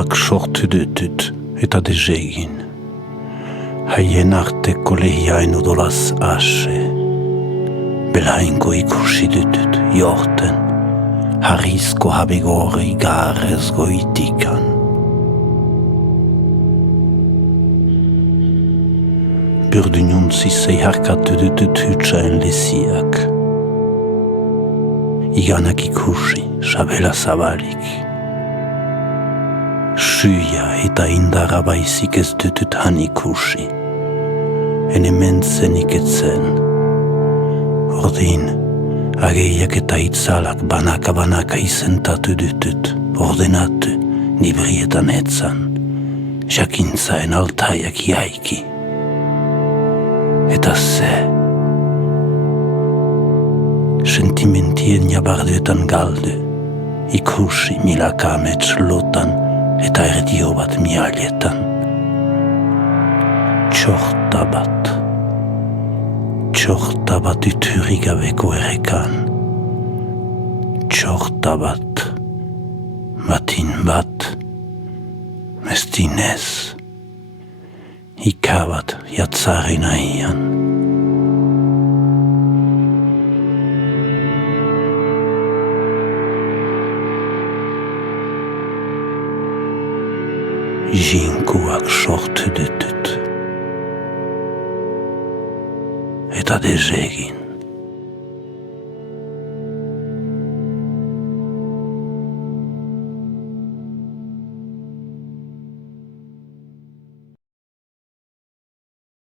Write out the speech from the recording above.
Jainkoak sortu dutut eta desegin. Haien arteko lehiain odolaz ase. Belainko ikusi dutut jorten, harrizko habegori garez goitikan. Burdinontzi harkatu dutut hutsaen lesiak. Iganak ikusi, sabela zabalik. Suia eta indara baizik ez dutut han ikusi. Ene mentzenik etzen. Ordin, ageiak eta itzalak banaka izentatu dutut. Ordenatu, nibrietan etzan. Jakintzaen altaiak jaiki. Eta ze. Sentimentien jabarduetan galdu. Ikusi milaka amets lotan eta erdio bat mialetan. Txorta bat uturigabeko erekan. Txorta bat, batin bat, mestinez. Ikabat jatzaren aian. Jainkoak sortu dutut eta desegin.